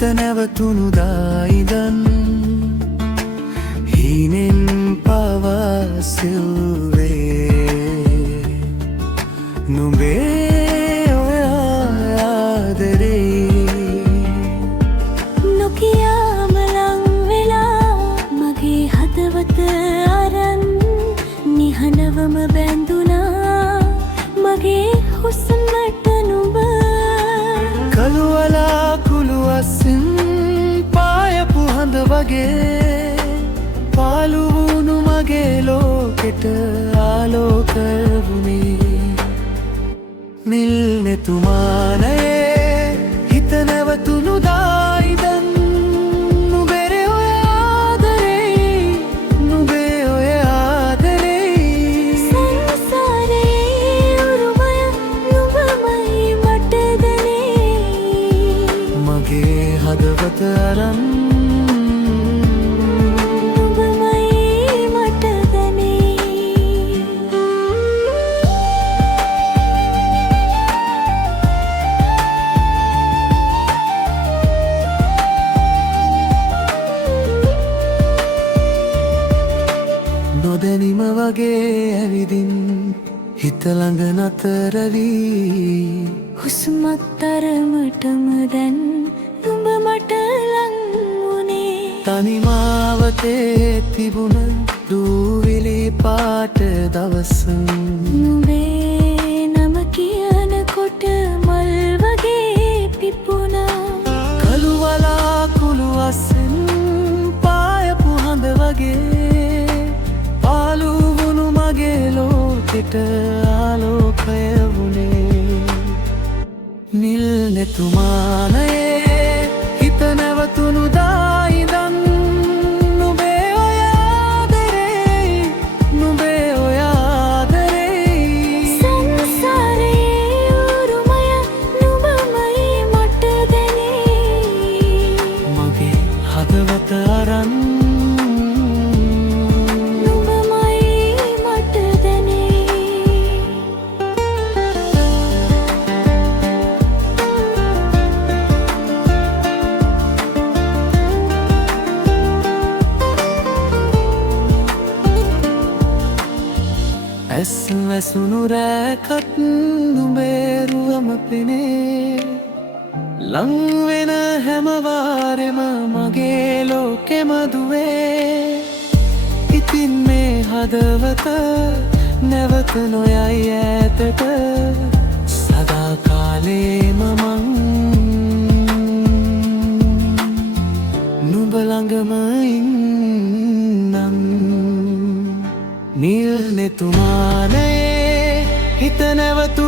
හිත නැවතුණුදා ඉඳන් හීනෙන් පවා සිව්වේ නුඹේ ඔය ආදරේ නොකියාම ලං වෙලා මගේ හදවත අරන් නිහඬවම බැඳුනා මගේ හුස්මට නුඹ කළුවලා කුළු අසින් පායපු හඳ වගේ පාළු වුණු මගේ ලෝකෙට ආලෝක වුණේ නිල් නෙතුමානයේ හිත නැවතුණුදා ඉඳන් නුඹේ ඔය ආදරේ නුඹේ ඔය ආදරේ සංසාරේ උරුමය නුඹමයි මට දැනේ මගේ හදවත අරන් නොදැනීම වගේ ඇවිදින් හිත ළඟ නතර වී හුස්මත් තරමටම දැන් නුඹ මට ලං වුණේ තනිමාවතේ තිබුණ දූවිලි පාට දවස නුඹේ නම කියනකොට මල් වගේ පිපුණා කළුවලා කුළු අස්සෙන් පායපු හඳ වගේ පාළු වුණු මගේ ලෝකෙට ආලෝකය වුණේ නිල් නෙතුමානයේ හිත නැවතුණුදා ඉඳන් නුඹේ ඔය ආදරේ නුඹේ ඔය ආදරේ සංසාරේ උරුමය නුඹමයි මට දැනේ මගේ හදවත අරන් ඇස් වැසුණු රැකත් නුඹේ රුවම පෙනේ ලං වෙන හැම වාරෙම මගේ ලෝකෙම දුවේ ඉතින් මේ හදවත නැවත නොයයි ඈතට සදා කාලේම මං නුඹ ළඟම ඉන්නම් නිල් නෙතුමානයේ හිත නැවතු